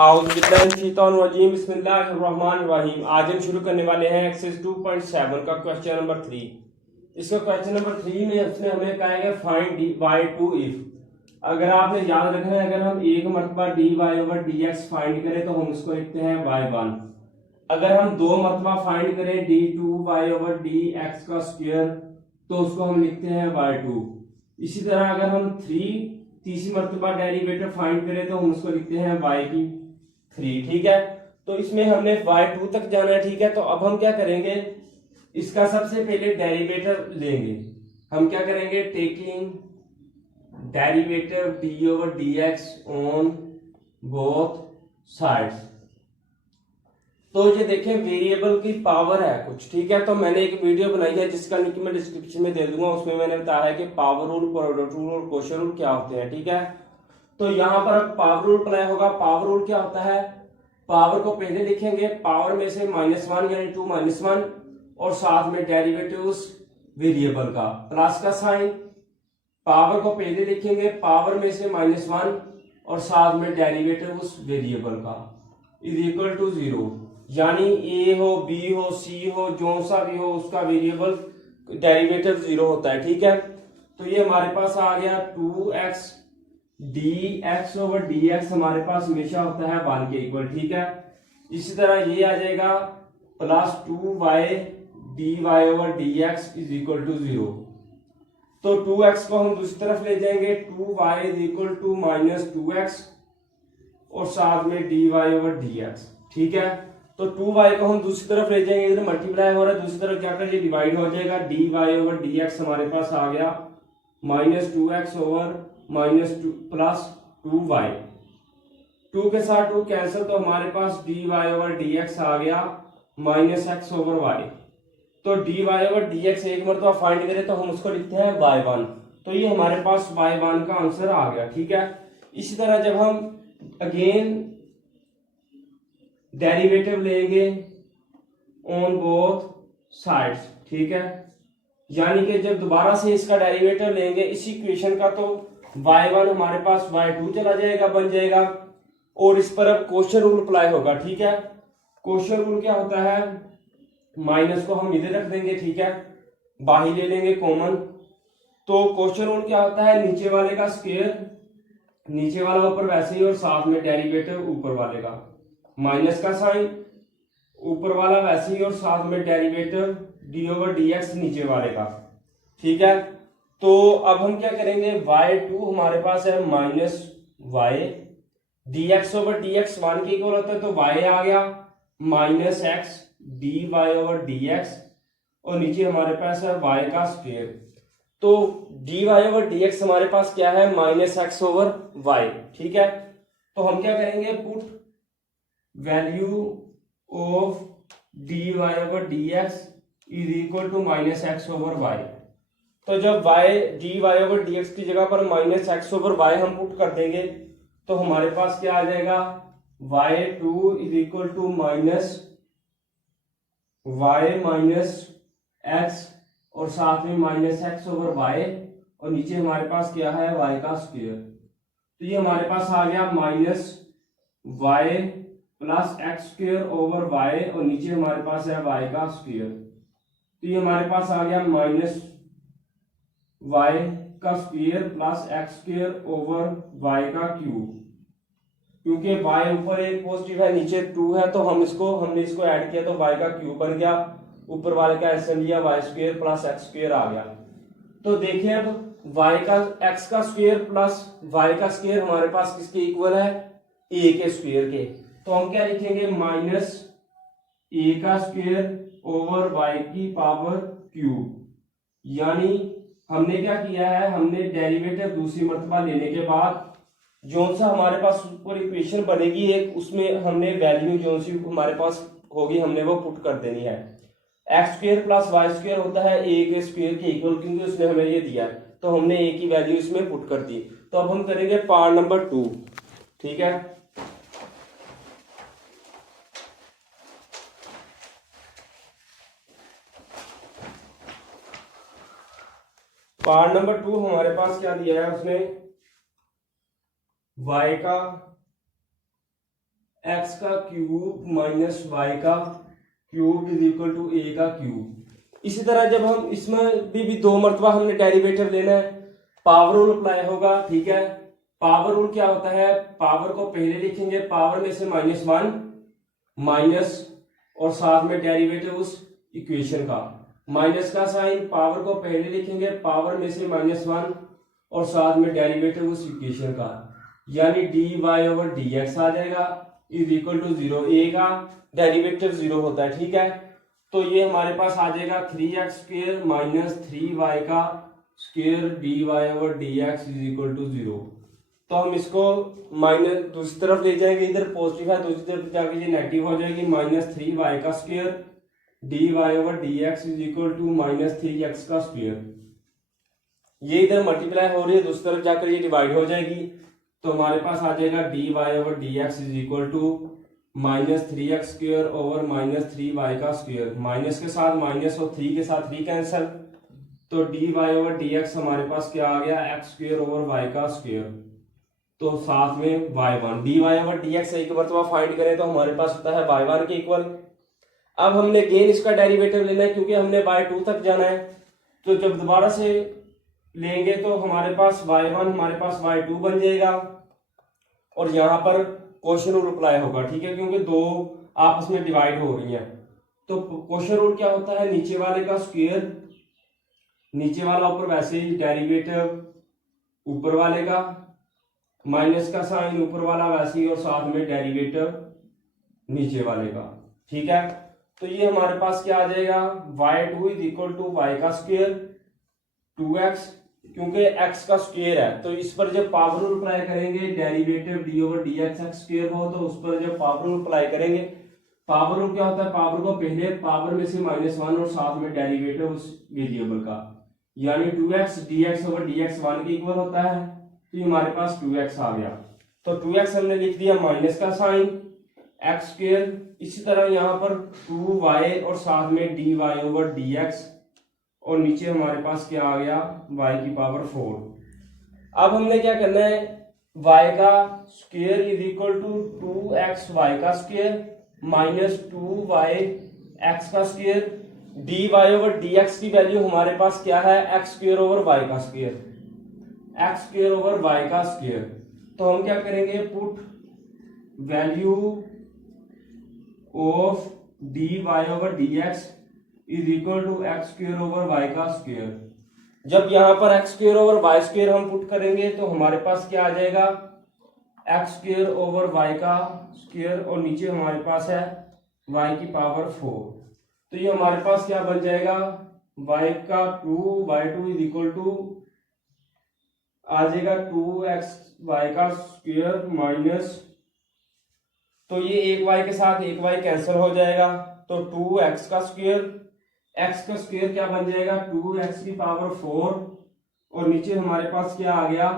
औज़ुबिल्लाहिमिनश्शैतानिर्रजीम बिस्मिल्लाहिर्रहमानिर्रहीम। आज हम शुरू करने वाले हैं एक्सरसाइज 2.7 का क्वेश्चन नंबर 3। इसका क्वेश्चन नंबर 3 में उसने हमें कहा है find d by two if. अगर आपने याद रखना है, अगर हम एक मरतबा d y over d x find करें तो हम उसको लिखते हैं y1। अगर हम दो मरतबा फाइंड करें d two y over d x का स्क्वायर तो उसको हम लिखते हैं y2। इसी तरह अगर हम तीसरी मरतबा डेरिवेटिव फाइंड करें तो हम उसको लिखते हैं y की 3। ठीक है, तो इसमें हमने y2 तक जाना है। ठीक है, तो अब हम क्या करेंगे, इसका सबसे पहले डेरिवेटिव लेंगे। हम क्या करेंगे, taking derivative D over d x on both sides. तो ये देखें वेरिएबल की पावर है कुछ। ठीक है, तो मैंने एक वीडियो बनाई है जिसका लिंक मैं डिस्क्रिप्शन में दे दूंगा। उसमें मैंने बताया है कि पावर रूल, प्रोडक्ट रूल और कोशर रूल क्या होते हैं। ठीक है, तो यहाँ पर पावर रूल अप्लाई होगा। पावर रूल क्या होता है, पावर को पहले लिखेंगे, पावर में से -1 यानी 2 -1 और साथ में डेरिवेटिव उस वेरिएबल का प्लस का साइन। पावर को पहले लिखेंगे, पावर में से -1 और साथ में डेरिवेटिव उस वेरिएबल का इज इक्वल टू 0। यानी ए हो, बी हो, सी हो, जो सा भी हो उसका वेरिएबल डेरिवेटिव 0 होता है। ठीक है, तो ये हमारे पास आ गया 2x D x over d x हमारे पास हमेशा होता है 1 के इक्वल। ठीक है, इसी तरह ये आ जाएगा +2y d y over d x is equal to 0। तो 2x को हम दूसरी तरफ ले जाएंगे, 2y is equal to -2x और साथ में d y over d x. ठीक है, तो 2y को हम दूसरी तरफ ले जाएंगे, इधर मल्टीप्लाई हो रहा है, दूसरी तरफ जाकर ये डिवाइड हो जाएगा। D y over d x हमारे पास आ गया -2x ओवर +2y। 2 के साथ 2 कैंसिल, तो हमारे पास d y over d x आ गया -x ओवर y। तो d y over d x एक मरतबा फाइंड करें तो हम उसको लिखते हैं y1। तो ये हमारे पास y1 का आंसर आ गया। ठीक है, इसी तरह जब हम अगेन डेरिवेटिव लेंगे ऑन बोथ साइड्स, ठीक है, यानी कि जब दोबारा से इसका डेरिवेटिव लेंगे इसी इक्वेशन का, तो y1 हमारे पास y2 चला जाएगा, बन जाएगा। और इस पर अब कोशर रूल अप्लाई होगा। ठीक है, कोशर रूल क्या होता है, माइनस को हम इधर रख देंगे। ठीक है, बाहर ले लेंगे कॉमन। तो कोशर रूल क्या होता है, नीचे वाले का स्क्वायर, नीचे वाला ऊपर वैसे ही और साथ में डेरिवेटिव ऊपर वाले का, माइनस का साइन ऊपर वाला वैसे ही और साथ में derivative D over d x नीचे वाले का। ठीक है, तो अब हम क्या करेंगे, y2 हमारे पास है -y D x over d x 1 के इक्वल होता है, तो y आ गया -x d y over d x और नीचे हमारे पास है y का स्क्वायर। तो d y over d x हमारे पास क्या है, -x ओवर y। ठीक है, तो हम क्या करेंगे, put value of d y over d x is equal to -x over y। तो जब d y over d x की जगह पर -x ओवर y हम पुट कर देंगे तो हमारे पास क्या आ जाएगा, y2 is equal to -x और साथ में -x ओवर y और नीचे हमारे पास क्या है, y का स्क्वायर। तो ये हमारे पास आ गया -y plus x square over y और नीचे हमारे पास है y का स्क्वायर। तो ये हमारे पास आ गया -y का square plus x square over y का क्यूब। क्योंकि y ऊपर एक पॉजिटिव है नीचे 2 है, तो हमने इसको ऐड किया तो y का क्यूब बन गया, ऊपर वाले का ऐसे लिया, y square plus x square आ गया। तो देखिए अब y का x का स्क्वायर प्लस y का स्क्वायर हमारे पास किसके इक्वल है, a के स्क्वायर के। तो हम क्या लिखेंगे, -a का स्क्वायर ओवर y की पावर क्यूब। यानी हमने क्या किया है, हमने डेरिवेटिव दूसरी मर्तबा लेने के बाद जो सा हमारे पास ऊपर इक्वेशन बनेगी एक, उसमें हमने वैल्यू जो सी हमारे पास होगी हमने वो पुट कर देनी है। X square plus y square होता है ए के स्क्वायर के इक्वल, क्योंकि उसने हमें ये दिया है, तो हमने ए की वैल्यू इसमें पुट कर दी। तो अब हम करेंगे पार्ट नंबर 2। ठीक है, पार्ट नंबर 2 हमारे पास क्या दिया है, उसने y का एक्स का क्यूब माइनस वाई का क्यूब इज इक्वल टू ए का क्यूब। इसी तरह जब हम इसमें भी दो मरतबा हमने डेरिवेटिव लेना है, पावर रूल अप्लाई होगा। ठीक है, पावर रूल क्या होता है, पावर को पहले लिखेंगे, पावर में से -1 माइनस और साथ में डेरिवेटिव उस इक्वेशन का, माइनस का साइन, पावर को पहले लिखेंगे, पावर में से -1 और साथ में डेरिवेटिव उस इक्वेशन का, यानी dy/dx आ जाएगा इज इक्वल टू 0। ए का डेरिवेटिव 0 होता है। ठीक है, तो ये हमारे पास आ जाएगा 3x² माइनस 3y का square dy/dx is equal to 0। तो हम इसको माइनस दूसरी तरफ ले जाएंगे, इधर पॉजिटिव है, दूसरी तरफ जाके ये नेगेटिव हो जाएगी, -3y का square dy/dx is equal to -3x का स्क्वायर। ये इधर मल्टीप्लाई हो रही है, दूसरी तरफ जाकर ये डिवाइड हो जाएगी, तो हमारे पास आ जाएगा dy/dx is equal to -3x² over -3y का स्क्वायर। माइनस के साथ माइनस और 3 के साथ 3 कैंसिल, तो dy/dx हमारे पास क्या आ गया, x² ओवर y का स्क्वायर, तो साथ में y1। dy/dx एक मरतबा फाइंड करें तो हमारे पास होता है y1 के इक्वल। अब हमने गेन इसका डेरिवेटिव लेना है क्योंकि हमने y2 तक जाना है, तो जब दोबारा से लेंगे तो हमारे पास y1 हमारे पास y2 बन जाएगा और यहाँ पर क्वोशंट रूल अप्लाई होगा। ठीक है, क्योंकि दो आपस में डिवाइड हो रही हैं, तो क्वोशंट रूल क्या होता है, नीचे वाले का स्क्वायर, नीचे वाला ऊपर, वैसे ही डेरिवेटिव ऊपर वाले का, माइनस का साइन ऊपर वाला वैसे ही, और साथ में डेरिवेटिव नीचे वाले का। ठीक है, तो ये हमारे पास क्या आ जाएगा, y2 is equal to y का स्क्वायर 2x, क्योंकि x का स्क्वायर है तो इस पर जब पावर रूल अप्लाई करेंगे, डेरिवेटिव d/dx x स्क्वायर हो, तो उस पर जब पावर रूल अप्लाई करेंगे, पावर रूल क्या होता है, पावर को पहले पावर में से -1 और साथ में डेरिवेटिव उस वेरिएबल का, यानी 2x dx/dx 1 के इक्वल होता है, तो ये हमारे पास 2x आ गया। तो 2x हमने लिख दिया, माइनस का साइन x², इसी तरह यहाँ पर 2y और साथ में dy/dx, और नीचे हमारे पास क्या आ गया, y की पावर 4। अब हमने क्या करना है, y का square is equal to 2x y का स्क्वायर माइनस 2y x का स्क्वायर, dy/dx की वैल्यू हमारे पास क्या है, x² ओवर y का स्क्वायर, x² ओवर y का स्क्वायर। तो हम क्या करेंगे, put value of dy/dx is equal to x² over y का स्क्वायर। जब यहाँ पर x² ओवर y स्क्वायर हम पुट करेंगे तो हमारे पास क्या आ जाएगा, x² ओवर y का स्क्वायर, और नीचे हमारे पास है y की पावर 4, तो ये हमारे पास क्या बन जाएगा, y का 2y2 इज इक्वल टू आ जाएगा 2xy का स्क्वायर माइनस, तो ये एक y के साथ एक y कैंसिल हो जाएगा, तो 2x का स्क्वायर, x का स्क्वायर क्या बन जाएगा, 2x की पावर 4, और नीचे हमारे पास क्या आ गया,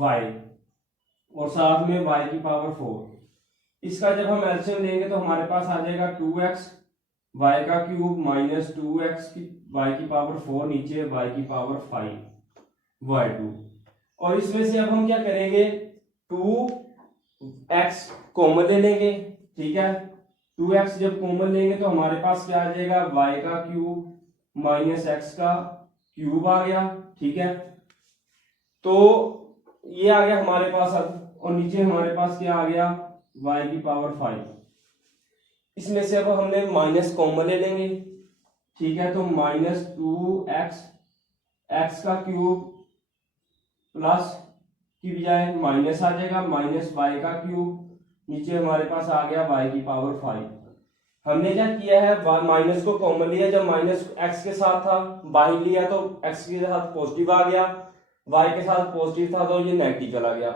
y, और साथ में y की पावर 4। इसका जब हम एलसीएम लेंगे तो हमारे पास आ जाएगा 2x y का क्यूब माइनस 2x की y की पावर 4, नीचे y की पावर 5 y2। और इसमें से अब हम क्या करेंगे, 2x कॉमन ले लेंगे। ठीक है, 2x जब कॉमन लेंगे तो हमारे पास क्या आ जाएगा, y का क्यूब माइनस x का क्यूब आ गया। ठीक है, तो ये आ गया हमारे पास अब, और नीचे हमारे पास क्या आ गया, y की पावर 5। इसमें से अब हमने माइनस कॉमन ले लेंगे। ठीक है, तो माइनस 2x x का क्यूब प्लस की बजाय माइनस आ जाएगा, माइनस y का क्यूब, नीचे हमारे पास आ गया y की पावर 5। हमने क्या किया है, माइनस को कॉमन लिया, जब माइनस x के साथ था बाहर लिया तो x के साथ पॉजिटिव आ गया, y के साथ पॉजिटिव था तो ये नेगेटिव चला गया।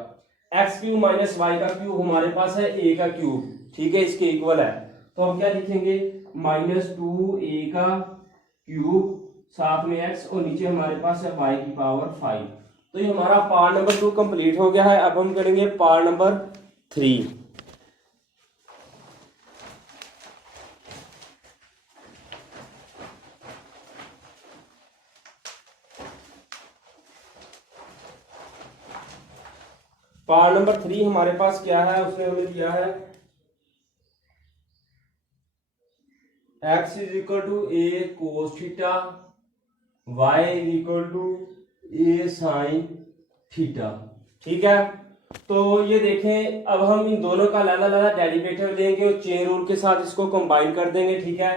x क्यूब माइनस y का क्यूब हमारे पास है a का क्यूब, ठीक है, इसके इक्वल है, तो हम क्या लिखेंगे, माइनस 2a का क्यूब साथ में x, और नीचे हमारे पास है y की पावर 5। तो ये हमारा पार्ट नंबर 2 कंप्लीट हो गया है। अब हम करेंगे पार्ट नंबर 3। पार्ट नंबर 3 हमारे पास क्या है, उसने हमें दिया है x is equal to a cos theta, y is equal to a sine theta. ठीक है, तो ये देखें, अब हम इन दोनों का अलग डेरिवेटिव लेंगे और चेन रूल के साथ इसको कंबाइन कर देंगे। ठीक है,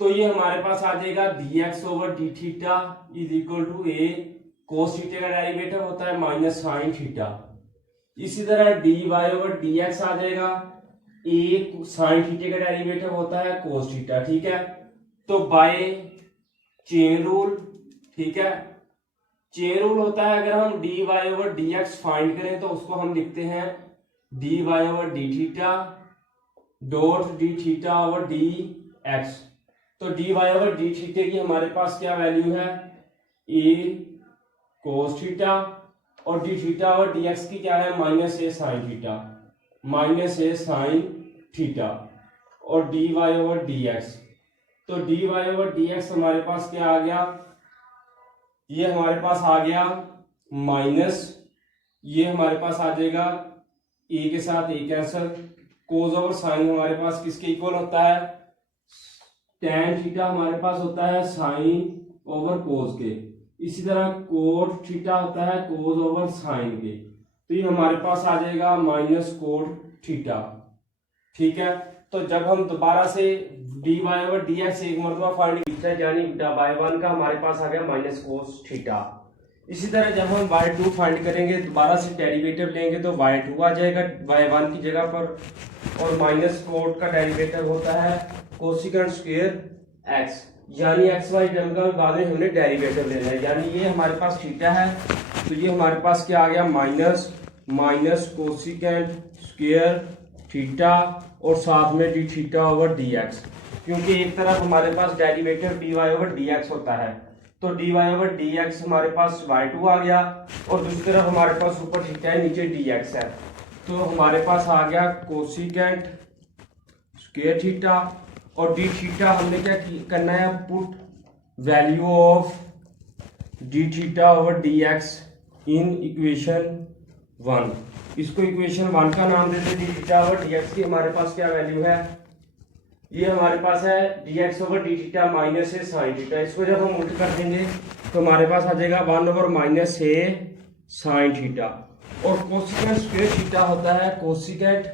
तो ये हमारे पास आ जाएगा dx over d theta is equal to a cos theta का डेरिवेटिव होता है माइनस साइन थीटा। इसी तरह dy ओवर dx आ जाएगा, ए साइन थीटा का डेरिवेटिव होता है कोस थीटा। ठीक है, तो बाय चेन रूल, ठीक है, चेन रूल होता है अगर हम dy ओवर dx फाइंड करें तो उसको हम लिखते हैं dy over d theta dot D theta over dx। तो dy ओवर डी थीटा की हमारे पास क्या वैल्यू है, a कोस थीटा, और डी थीटा ओवर dx की क्या है, minus a sine theta, minus a sine theta, और dy ओवर dx। तो dy ओवर dx हमारे पास क्या आ गया, ये हमारे पास आ गया माइनस, ये हमारे पास आ जाएगा ए के साथ ए कैंसल, कोस ओवर साइन हमारे पास किसके इक्वल होता है, tan थीटा हमारे पास होता है साइन ओवर कोस के। इसी तरह कोट थीटा होता है कोस ओवर साइन के, तो ये हमारे पास आ जाएगा माइनस कोट थीटा। ठीक है, तो जब हम दोबारा से dy ओवर dx एक मरतबा फाइंड किया, यानी y1 का हमारे पास आ गया माइनस कोस थीटा। इसी तरह जब हम y2 फाइंड करेंगे, दोबारा से डेरिवेटिव लेंगे तो y2 आ जाएगा y1 की जगह पर, और माइनस कोट का डेरिवेटिव होता है कोसिकेंट स्क्वायर x, यानी एक्स वाई टर्म का बाद में हमने डेरिवेटिव लेना है। यानी ये हमारे पास थीटा है, तो ये हमारे पास क्या आ गया, minus minus cosecant square theta, और साथ में D theta over d x, क्योंकि एक तरफ हमारे पास डेरिवेटिव dy ओवर dx होता है, तो dy ओवर dx हमारे पास y2 आ गया, और दूसरी तरफ हमारे पास ऊपर थीटा है नीचे dx है, तो हमारे पास आ गया कोसिकेंट स्क्वायर थीटा, और डी थीटा हमने क्या करना है, put value of D theta over dx in equation 1। इसको इक्वेशन 1 का नाम देते हैं। डी थीटा ओवर dx की हमारे पास क्या वैल्यू है, ये हमारे पास है dx over d theta minus a sine theta. इसको जब हम उल्ट कर देंगे तो हमारे पास आ जाएगा 1 over minus a sine theta, और कोसिकेंट स्क्वायर थीटा होता है, कोसिकेंट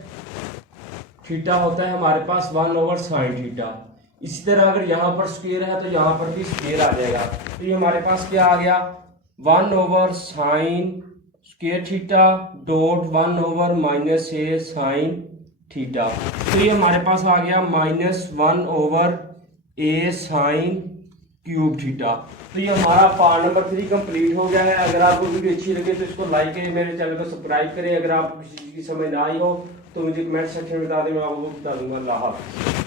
थीटा होता है हमारे पास 1 ओवर साइन थीटा। इसी तरह अगर यहाँ पर स्क्वायर है तो यहाँ पर भी स्क्वायर आ जाएगा, तो ये हमारे पास क्या आ गया, 1 over sine square theta dot 1 over minus a sine theta. तो ये हमारे पास आ गया minus 1 over a sine cube theta. तो ये हमारा पार्ट नंबर 3 कंप्लीट हो गया है। अगर आपको वीडियो अच्छी लगे तो इसको लाइक करें, मेरे चैनल को सब्सक्राइब करें। अगर आपको किसी चीज़ की समझ ना आई हो तो मुझे कमेंट सेक्शन में बता दें, मैं आपको बता दूंगा। अल्लाह हाफ़िज़।